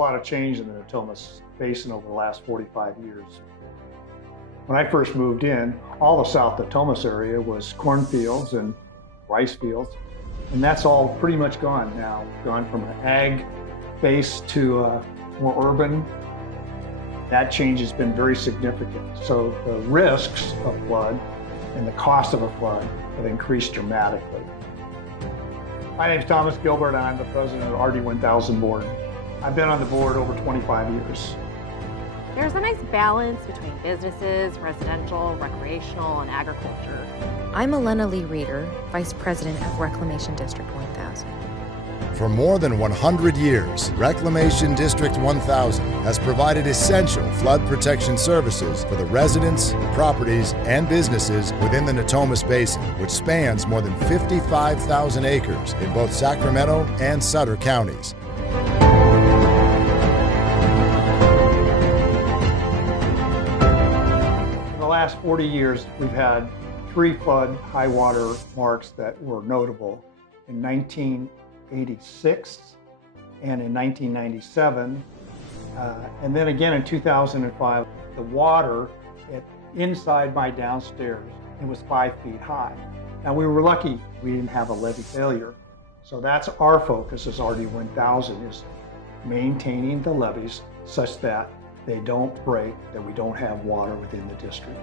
lot of change in the Natomas Basin over the last 45 years. When I first moved in, all the South Natomas area was cornfields and rice fields, and that's all pretty much gone now. We've gone from an ag base to more urban. That change has been very significant. So the risks of flood and the cost of a flood have increased dramatically. My name is Thomas Gilbert, and I'm the president of the RD1000 board. I've been on the board over 25 years. There's a nice balance between businesses, residential, recreational, and agriculture. I'm Elena Lee Reeder, Vice President of Reclamation District 1000. For more than 100 years, Reclamation District 1000 has provided essential flood protection services for the residents, properties, and businesses within the Natomas Basin, which spans more than 55,000 acres in both Sacramento and Sutter counties. In the last 40 years, we've had 3 flood high water marks that were notable. In 1986 and in 1997, and then again in 2005. The water inside my downstairs, it was 5 feet high. Now we were lucky we didn't have a levee failure, so that's our focus as RD1000, is maintaining the levees such that they don't break, that we don't have water within the district.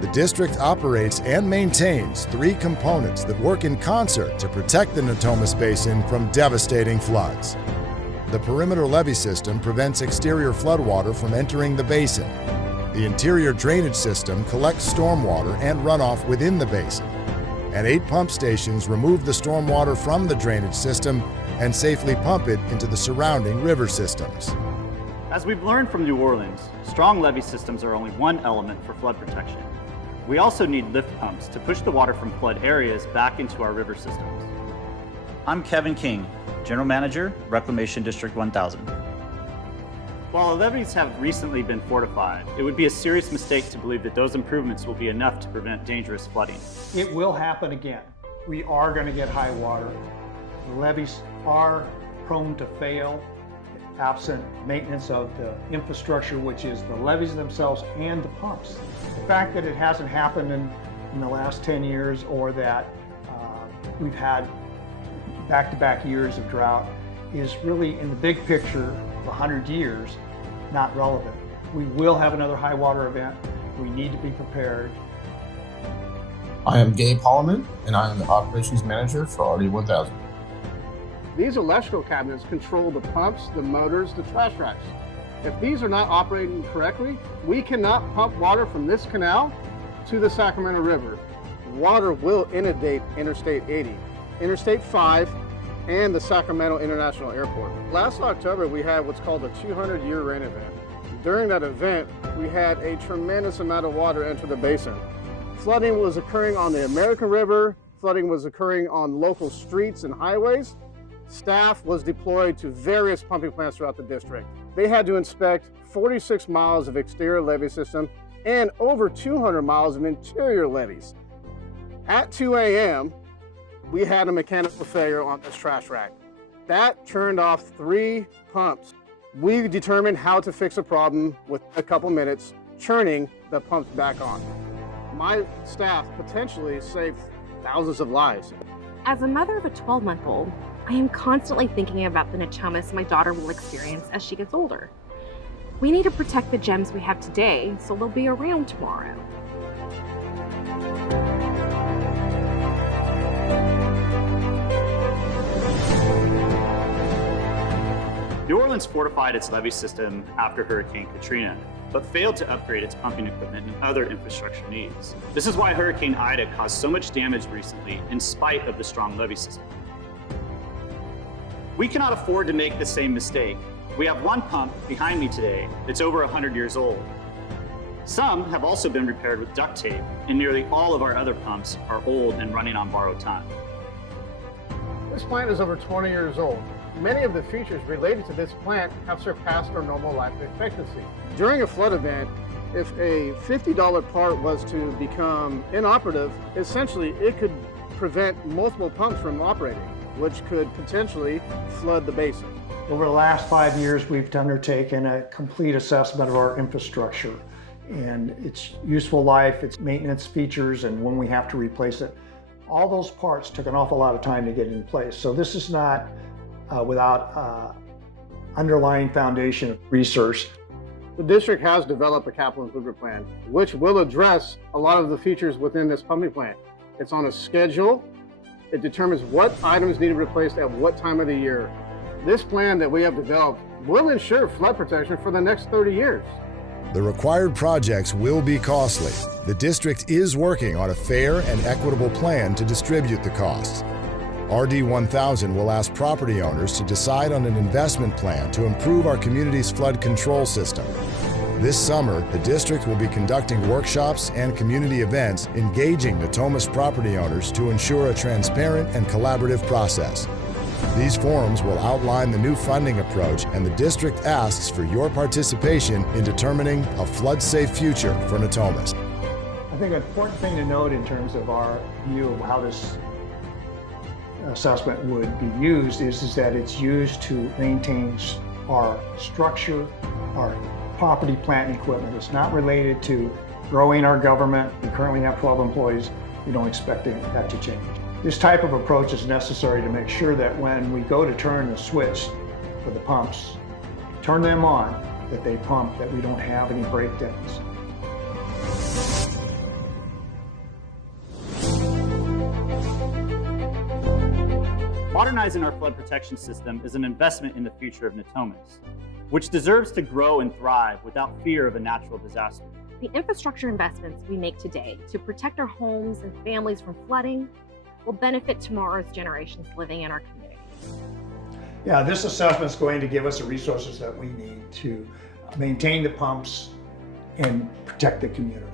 The district operates and maintains 3 components that work in concert to protect the Natomas Basin from devastating floods. The perimeter levee system prevents exterior floodwater from entering the basin. The interior drainage system collects stormwater and runoff within the basin. And 8 pump stations remove the stormwater from the drainage system and safely pump it into the surrounding river systems. As we've learned from New Orleans, strong levee systems are only one element for flood protection. We also need lift pumps to push the water from flood areas back into our river systems. I'm Kevin King, General Manager, Reclamation District 1000. While the levees have recently been fortified, it would be a serious mistake to believe that those improvements will be enough to prevent dangerous flooding. It will happen again. We are going to get high water. The levees are prone to fail absent maintenance of the infrastructure, which is the levees themselves and the pumps. The fact that it hasn't happened in the last 10 years, or that we've had back-to-back years of drought, is really, in the big picture of 100 years, not relevant. We will have another high water event. We need to be prepared. I am Gabe Holloman, and I am the Operations Manager for RD1000. These electrical cabinets control the pumps, the motors, the trash racks. If these are not operating correctly, we cannot pump water from this canal to the Sacramento River. Water will inundate Interstate 80, Interstate 5, and the Sacramento International Airport. Last October, we had what's called a 200-year rain event. During that event, we had a tremendous amount of water enter the basin. Flooding was occurring on the American River, flooding was occurring on local streets and highways. Staff was deployed to various pumping plants throughout the district. They had to inspect 46 miles of exterior levee system and over 200 miles of interior levees. At 2 a.m., we had a mechanical failure on this trash rack. That turned off 3 pumps. We determined how to fix the problem with a couple minutes, turning the pumps back on. My staff potentially saved thousands of lives. As a mother of a 12-month-old, I am constantly thinking about the Natomas my daughter will experience as she gets older. We need to protect the gems we have today so they'll be around tomorrow. New Orleans fortified its levee system after Hurricane Katrina, but failed to upgrade its pumping equipment and other infrastructure needs. This is why Hurricane Ida caused so much damage recently, in spite of the strong levee system. We cannot afford to make the same mistake. We have one pump behind me today that's over 100 years old. Some have also been repaired with duct tape, and nearly all of our other pumps are old and running on borrowed time. This plant is over 20 years old. Many of the features related to this plant have surpassed our normal life expectancy. During a flood event, if a $50 part was to become inoperative, essentially it could prevent multiple pumps from operating, which could potentially flood the basin. Over the last 5 years, we've undertaken a complete assessment of our infrastructure and its useful life, its maintenance features, and when we have to replace it. All those parts took an awful lot of time to get in place. So this is not without underlying foundation of research. The district has developed a capital improvement plan, which will address a lot of the features within this pumping plant. It's on a schedule. It determines what items need to be replaced at what time of the year. This plan that we have developed will ensure flood protection for the next 30 years. The required projects will be costly. The district is working on a fair and equitable plan to distribute the costs. RD 1000 will ask property owners to decide on an investment plan to improve our community's flood control system. This summer, the district will be conducting workshops and community events engaging Natomas property owners to ensure a transparent and collaborative process. These forums will outline the new funding approach, and the district asks for your participation in determining a flood-safe future for Natomas. I think an important thing to note in terms of our view of how this assessment would be used is that it's used to maintain our structure, our property, plant, and equipment. It's not related to growing our government. We currently have 12 employees. We don't expect that to change. This type of approach is necessary to make sure that when we go to turn the switch for the pumps, turn them on, that they pump, that we don't have any breakdowns. Modernizing our flood protection system is an investment in the future of Natomas, which deserves to grow and thrive without fear of a natural disaster. The infrastructure investments we make today to protect our homes and families from flooding will benefit tomorrow's generations living in our community. Yeah, this assessment is going to give us the resources that we need to maintain the pumps and protect the community.